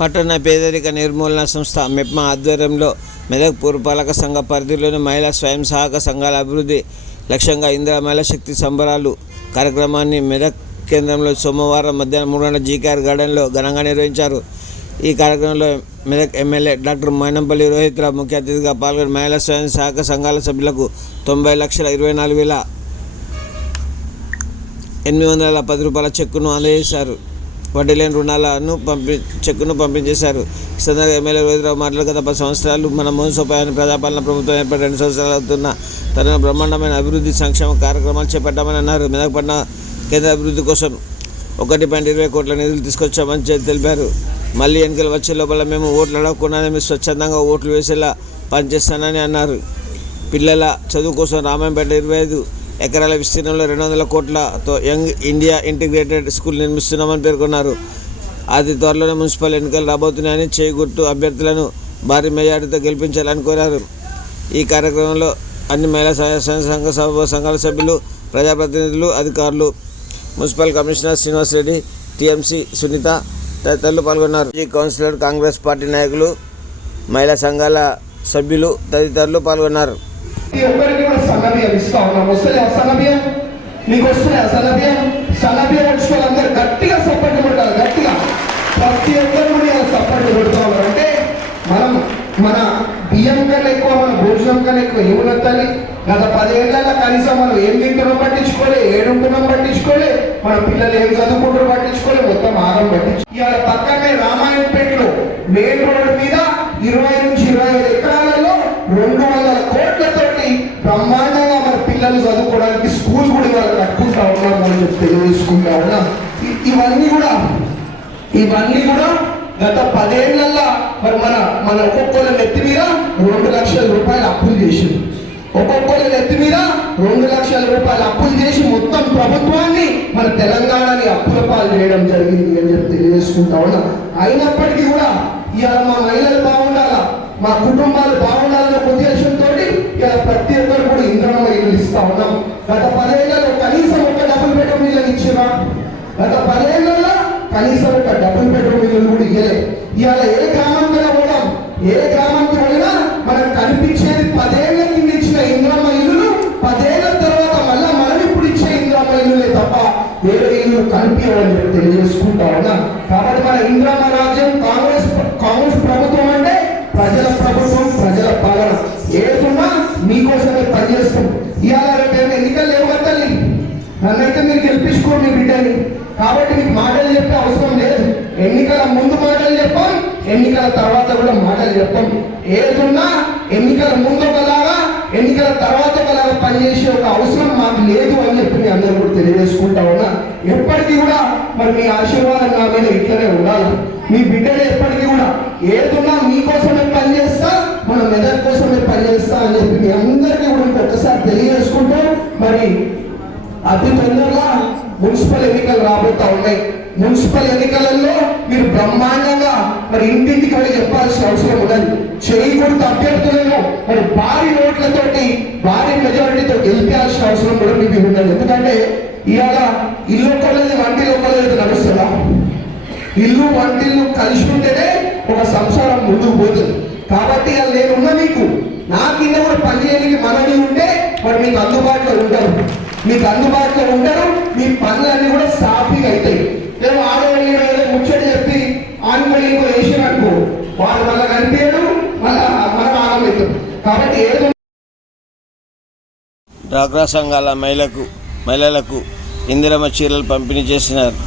పట్టణ పేదరిక నిర్మూలన సంస్థ మెప్మా ఆధ్వర్యంలో మెదక్ పురపాలక సంఘ పరిధిలోని మహిళా స్వయం సహాయక సంఘాల అభివృద్ధి లక్ష్యంగా ఇందిరా మహిళా శక్తి సంబరాలు కార్యక్రమాన్ని మెదక్ కేంద్రంలో సోమవారం మధ్యాహ్నం 3 గంటల జీకేఆర్ గార్డెన్లో ఘనంగా నిర్వహించారు. ఈ కార్యక్రమంలో మెదక్ ఎమ్మెల్యే డాక్టర్ మైనంపల్లి రోహిత్రావు ముఖ్య అతిథిగా పాల్గొని మహిళా స్వయం సహాయక సంఘాల సభ్యులకు 90,24,810 రూపాయల చెక్కును అందజేశారు. వడ్డీ లేని రుణాలను చెక్కును పంపించేశారు. ఈ సందర్భంగా ఎమ్మెల్యే రోహిత్రావు మాట్లాడుతూ గత 10 సంవత్సరాలు మన మోసపోయాని ప్రజాపాలన ప్రభుత్వం ఏర్పడి 2 సంవత్సరాలు అవుతున్న తన బ్రహ్మాండమైన అభివృద్ధి సంక్షేమ కార్యక్రమాలు చేపట్టామని అన్నారు. మెదక్ పట్టణ కేంద్ర అభివృద్ధి కోసం 1.20 కోట్ల నిధులు తీసుకొచ్చామని తెలిపారు. మళ్ళీ ఎన్నికలు వచ్చే లోపల మేము ఓట్లు అడగకుండానే మీరు స్వచ్ఛందంగా ఓట్లు వేసేలా పనిచేస్తానని అన్నారు. పిల్లల చదువు కోసం రామాయంపేట 25 ఎకరాల విస్తీర్ణంలో 200 కోట్లతో యంగ్ ఇండియా ఇంటిగ్రేటెడ్ స్కూల్ నిర్మిస్తున్నామని పేర్కొన్నారు. అతి త్వరలోనే మున్సిపల్ ఎన్నికలు రాబోతున్నాయని చేయి గుర్తు అభ్యర్థులను భారీ మెజార్టీతో గెలిపించాలని కోరారు. ఈ కార్యక్రమంలో అన్ని మహిళా సంఘాల సభ్యులు, ప్రజాప్రతినిధులు, అధికారులు, municipal commissioner Srinivas Reddy, TMC Sunitha తదితరులు పాల్గొన్నారు. కౌన్సిలర్, కాంగ్రెస్ పార్టీ నాయకులు, మహిళా సంఘాల సభ్యులు తదితరులు పాల్గొన్నారు. గట్టిగా సపోర్ట్ కొట్టాలి. గట్టిగా ప్రతి ఒక్కరు సపోర్ట్ కొడుతూ ఉన్నారంటే మన బియ్యం కన్నా ఎక్కువ, మన భోజనం కన్నా ఎక్కువ ఏమున్నది. గత 10 ఏళ్ళలో కనీసం మనం ఏం తింటున్నాం పట్టించుకోలే, ఏడుంటున్నాం పట్టించుకోలే, మన పిల్లలు ఏం చదువుకుంటారో పట్టించుకోలే, మొత్తం ఆరం పట్టించు. ఇవాళ పక్కనే రామాయణపేటలో మెయిన్ రోడ్డు మీద 20 నుంచి 25 ఎకరాలలో 200 కోట్లతోటి బ్రహ్మాండంగా మన పిల్లలు చదువుకోవడానికి స్కూల్ కూడా ఇవాళ కట్టుకుంటా ఉన్నాం. మనం తెలియజేసుకుంటా ఉన్నాం. ఇవన్నీ కూడా గత 10 ఏళ్లలో మరి మన ఒక్కొక్కళ్ళ నెత్తి మీద 2 లక్షల రూపాయలు అప్పులు చేసింది. ఒక్కొక్కళ్ళ నెత్తి మీద 2 లక్షల రూపాయలు అప్పులు చేసి మొత్తం ప్రభుత్వాన్ని మన తెలంగాణని అప్పుల పాలు చేయడం జరిగింది అని చెప్పి తెలియజేసుకుంటా ఉన్నా. అయినప్పటికీ కూడా ఇవాళ మా మహిళలు బాగుండాలా, మా కుటుంబాలు బాగుండాలన్న ఉద్దేశంతో ఇలా ప్రతి ఒక్కరు కూడా ఇంద్రమ్మ ఇల్లు ఇస్తా ఉన్నాం. గత 10 ఏళ్లలో కనీసం ఒక డబుల్ బెడ్రూమ్ ఇల్లు ఇచ్చినా, గత 10 ఏళ్లలో కనీసం ఒక డబుల్ బెడ్రూమ్ ఇల్లు కూడా ఇవ్వలేదు. ఇవాళ ఏ గ్రామానికి వెళ్ళినా మనకు కనిపించేది 10 ఏళ్ల కింద ఇచ్చిన ఇంద్రమ్మ ఇల్లులు, 10 ఏళ్ల తర్వాత మళ్ళా మనం ఇప్పుడు ఇచ్చే ఇంద్రమ్మ ఇల్లులే తప్ప వేరే ఇల్లు కనిపించాలని చెప్పి తెలియజేసుకుంటా ఉన్నా. కాబట్టి మన ఇంద్రమ్మ రాజ్యం కాంగ్రెస్ ప్రభుత్వం అంటే ప్రజల ప్రభుత్వం, ప్రజల పాలన. ఏదున్నా మీకోసమే పనిచేస్తాం. ఇవాళ రేపు ఎన్నికలు లేవు కదండి, నన్నైతే మీరు గెలిపించుకోండి మీ బిడ్డని. కాబట్టి మీకు మాటలు చెప్పే అవసరం లేదు. ఎన్నికల ముందు మాటలు చెప్పాం, ఎన్నికల తర్వాత కూడా మాటలు చెప్పాం. ఏదున్నా ఎన్నికల ముందు ఒకలాగా, ఎన్నికల తర్వాత ఒకలాగా పనిచేసే ఒక అవసరం మాకు లేదు అని చెప్పి మీ అందరూ కూడా తెలియజేసుకుంటా ఉన్నా. ఎప్పటికీ కూడా మరి మీ ఆశీర్వాదం నా మీద ఇట్లనే ఉండాలి. మీ బిడ్డలు ఎప్పటికీ కూడా ఏదున్నా మీకోసమే పనిచేస్తా, మన మెదక్ కోసమే పనిచేస్తా అని చెప్పి మీ అందరికీ కూడా ఒక్కసారి తెలియజేసుకుంటూ మరి అతి తొందరగా మున్సిపల్ ఎన్నికలు రాబోతా ఉన్నాయి. మున్సిపల్ ఎన్నికలలో మీరు బ్రహ్మాండంగా మరి ఇంటింటికి వెళ్ళి చెప్పాల్సిన అవసరం ఉన్నది. చేయకూడదు అభ్యర్థులను మరి భారీ ఓట్లతోటి, భారీ మెజారిటీతో గెలిపాల్సిన అవసరం కూడా మీకు ఉన్నది. ఎందుకంటే ఇవాళ ఇల్లు ఒకళ్ళది వంటిల్లు ఒకళ్ళది నడుస్తుందా? ఇల్లు వంటిల్లు కలిసి ఉంటేనే ఒక సంసారం ముందుకు పోతుంది. కాబట్టి ఇవాళ నేనున్న మీకు నా కింద కూడా పనిచేయడానికి మనని ఉంటే మరి మీకు అందుబాటులో ఉంటారు, మీ పనులన్నీ కూడా సాఫీగా అవుతాయి. మేము ఆడవాళ్ళు ఏదో ముచ్చట చెప్పి ఆన్మడి ఇంకో వేసిన అనుకో, వాడు మళ్ళీ కనిపించడు, మళ్ళీ మనం ఆనందిస్తాం. కాబట్టి ఏదో డ్వాక్రా సంఘాల మహిళలకు ఇందిరమ్మ చీరలు పంపిణీ చేసినారు.